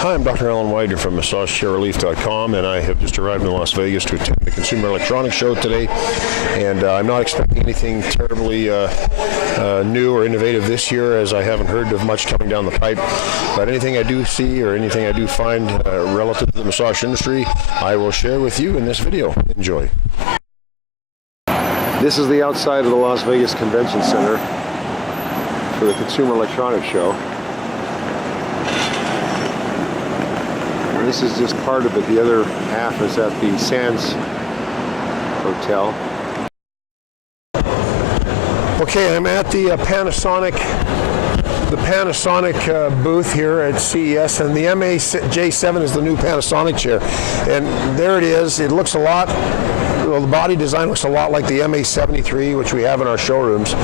Hi, I'm Dr. Alan Widener from MassageChairRelief.com, and I have just arrived in Las Vegas to attend the Consumer Electronics Show today. And I'm not expecting anything terribly new or innovative this year, as I haven't heard of much coming down the pipe. But anything I do see or anything I do find relative to the massage industry, I will share with you in this video. Enjoy. This is the outside of the Las Vegas Convention Center for the Consumer Electronics Show. And this is just part of it. The other half is at the Sands Hotel. Okay, I'm at the Panasonic booth here at CES, and the MA-J7 is the new Panasonic chair. And there it is. It looks a lot, well, the body design looks a lot like the MA-73, which we have in our showrooms.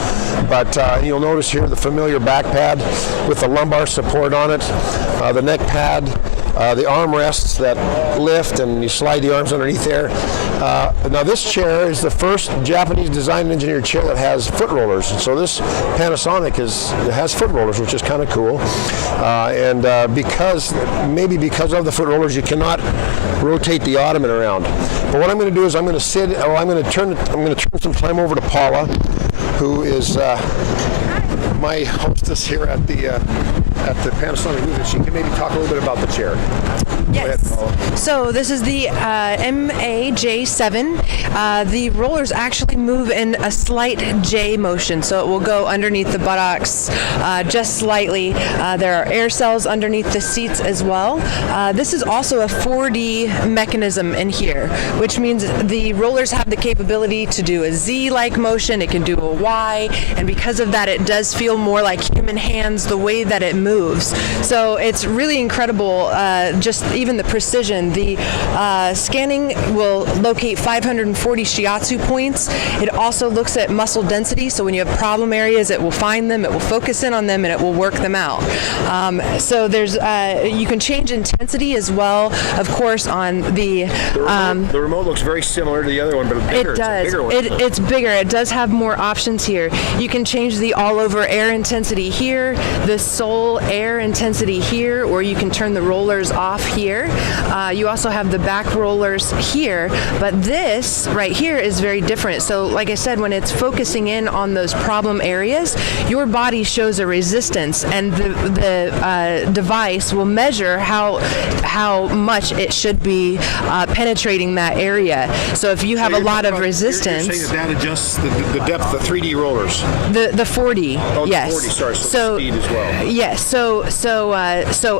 But you'll notice here the familiar back pad with the lumbar support on it, the neck pad, the armrests that lift and you slide the arms underneath there. Now this chair is the first Japanese design and engineered chair that has foot rollers. And so this Panasonic has foot rollers, which is kind of cool. Because of the foot rollers, you cannot rotate the ottoman around. But what I'm going to do is I'm going to turn some time over to Paula, who is my hostess here at the Panasonic booth, and she can maybe talk a little bit about the chair. Yes. So this is the MA-J7. The rollers actually move in a slight J motion, so it will go underneath the buttocks just slightly. There are air cells underneath the seats as well. This is also a 4D mechanism in here, which means the rollers have the capability to do a Z-like motion. It can do a Y, and because of that, it does feel more like human hands the way that it moves. So it's really incredible, just even the precision. The scanning will locate 540 shiatsu points. It also looks at muscle density, so when you have problem areas, it will find them, it will focus in on them, and it will work them out. So there's you can change intensity as well, of course, on the remote looks very similar to the other one, but it's bigger. It does. It's a bigger one. It's bigger. It does have more options here. You can change the all-over air intensity here, the sole air intensity here, or you can turn the rollers off here. You also have the back rollers here, but this right here is very different. So like I said, when it's focusing in on those problem areas, your body shows a resistance, and the device will measure how much it should be penetrating that area. So if you have a lot of resistance, you're saying that adjusts the depth, the 3D rollers. The 40, oh, yes. The 40, sorry, so speed as well. Yes, so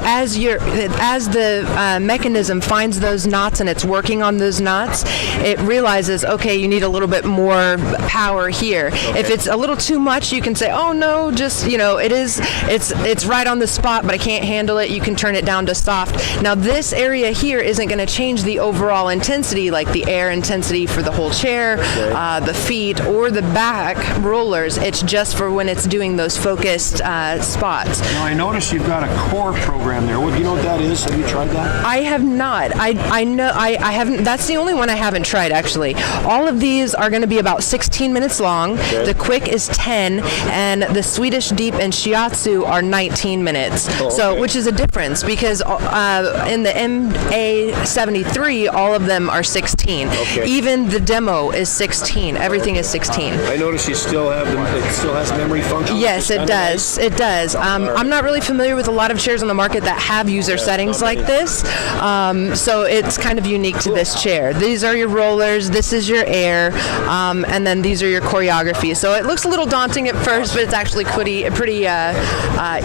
as the mechanism finds those knots and it's working on those knots, it realizes, okay, you need a little bit more power here. Okay. If it's a little too much, you can say, oh no, just, it's right on the spot, but I can't handle it. You can turn it down to soft. Now this area here isn't going to change the overall intensity, like the air intensity for the whole chair, okay, the feet, or the back rollers. It's just for when it's doing those focused spots. Now I notice you've got a core program there. Do you know what that is? Have you tried that? I have not. I know I haven't. That's the only one I haven't tried, actually. All of these are going to be about 16 minutes long. Okay. The quick is 10, and the Swedish deep and shiatsu are 19 minutes. Oh, okay. So, which is a difference, because in the MA-73, all of them are 16. Okay. Even the demo is 16. Everything is 16. I notice you still have it still has memory function. Yes, it does. Nice. It does. I'm not really familiar with a lot of chairs on the market that have user settings like this, so it's kind of unique to this chair. These are your rollers, this is your air, and then these are your choreography. So it looks a little daunting at first, but it's actually pretty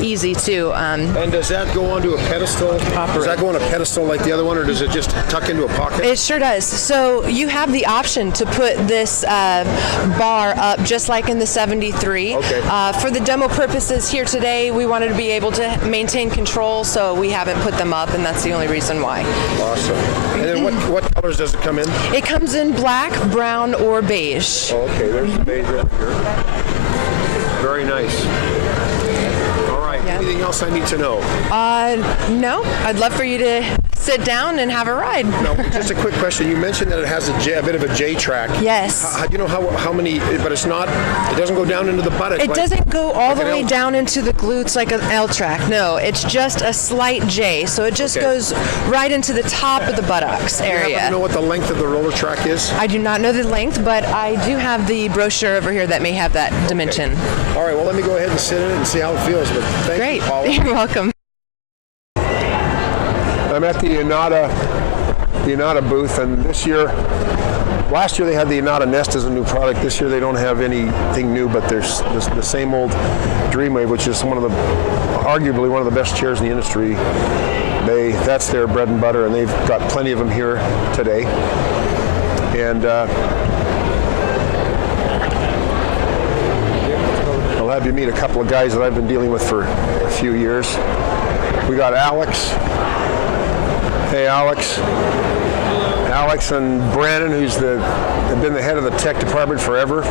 easy too. And does that go onto a pedestal? Does that go on a pedestal like the other one, or does it just tuck into a pocket? It sure does. So you have the option to put this bar up just like in the 73. Okay. For the demo purposes here today, we wanted to be able to maintain control, so we haven't put them up, and that's the only reason why. Awesome. And then what colors does it come in? It comes in black, brown, or beige. Oh, okay, there's the beige right here. Very nice. All right. Yeah. Anything else I need to know? No. I'd love for you to sit down and have a ride. Now, just a quick question. You mentioned that it has a bit of a J track. Yes. Do you know how many? But it's not. It doesn't go down into the buttock. It doesn't go all the an way L? down into the glutes like an L track. No, it's just a slight J. So it just goes right into the top of the buttocks Do you area. happen to know what the length of the roller track is? I do not know the length, but I do have the brochure over here that may have that dimension. All right. Well, let me go ahead and sit in it and see how it feels. But thank Great. you, Paula. You're welcome. I'm at the Inata booth, and last year they had the Inata Nest as a new product. This year they don't have anything new, but there's the same old Dreamwave, which is arguably one of the best chairs in the industry. That's their bread and butter, and they've got plenty of them here today. And I'll have you meet a couple of guys that I've been dealing with for a few years. We got Alex. Hey, Alex. Alex and Brandon, who's been the head of the tech department forever.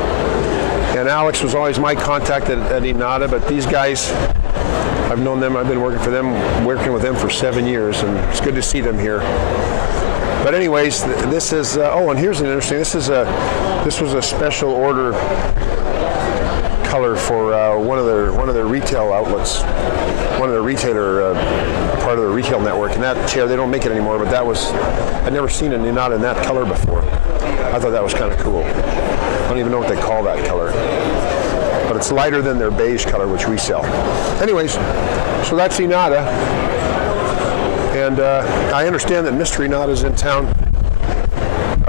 And Alex was always my contact at Inata, but these guys, I've known them. I've been working with them for 7 years, and it's good to see them here. But anyways, this is. And here's an interesting. This was a special order color for one of their retail outlets, one of their retailer. Part of the retail network, and that chair, they don't make it anymore, but I'd never seen it not in that color before. I thought that was kind of cool. I don't even know what they call that color, but it's lighter than their beige color, which we sell. Anyways, so that's Inata, and I understand that Mr. Inata is in town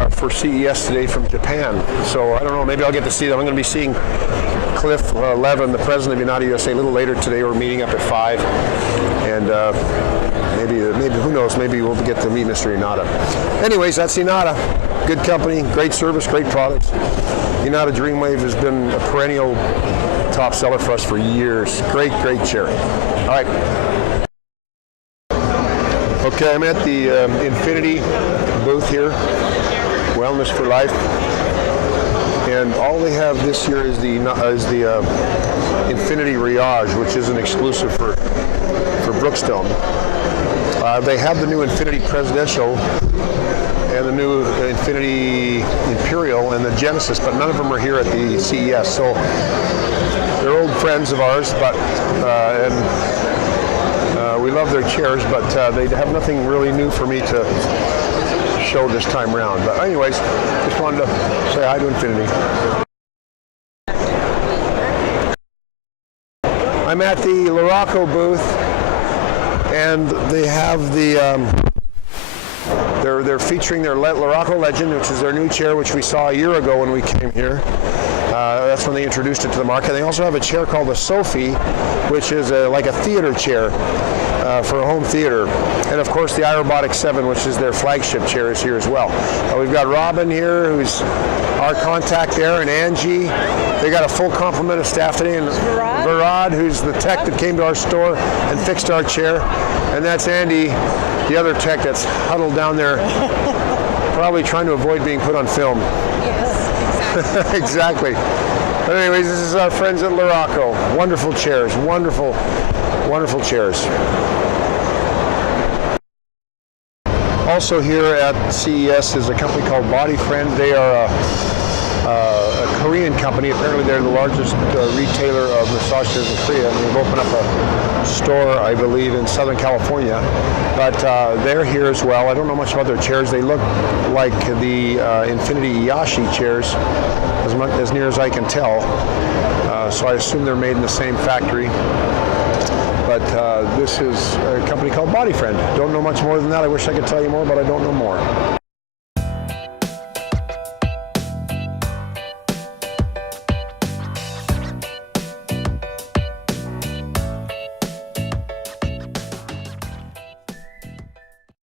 for CES today from Japan, so I don't know, maybe I'll get to see them. I'm going to be seeing Cliff Levin, the president of Inata USA, a little later today. We're meeting up at 5. And maybe who knows? Maybe we'll get to meet Mr. Inata. Anyways, that's Inata. Good company, great service, great products. Inata Dreamwave has been a perennial top seller for us for years. Great chair. All right. Okay, I'm at the Infinity booth here, Wellness for Life, and all they have this year is the Infinity Riage, which is an exclusive for Brookstone. They have the new Infinity Presidential and the new Infinity Imperial and the Genesis, but none of them are here at the CES. So they're old friends of ours, but we love their chairs, but they have nothing really new for me to show this time around. But anyways, just wanted to say hi to Infinity. I'm at the LaRocco booth, and they have they're featuring their LaRocco Legend, which is their new chair, which we saw a year ago when we came here. That's when they introduced it to the market. They also have a chair called the Sophie, which is like a theater chair for a home theater. And of course the iRobotics 7, which is their flagship chair, is here as well. We've got Robin here, who's our contact there, and Angie. They got a full complement of staff today, and Varad, who's the tech that came to our store and fixed our chair. And that's Andy, the other tech that's huddled down there, probably trying to avoid being put on film. Yes, exactly. But anyways, this is our friends at LaRocco. Wonderful chairs, wonderful chairs. Also here at CES is a company called WOTTYFRIEND. They are a Korean company. Apparently they're the largest retailer of massage chairs in Korea, and they've opened up a store, I believe, in Southern California. But they're here as well. I don't know much about their chairs. They look like the Infinity Yashi chairs, as near as I can tell. So I assume they're made in the same factory. But this is a company called WOTTYFRIEND. Don't know much more than that. I wish I could tell you more, but I don't know more.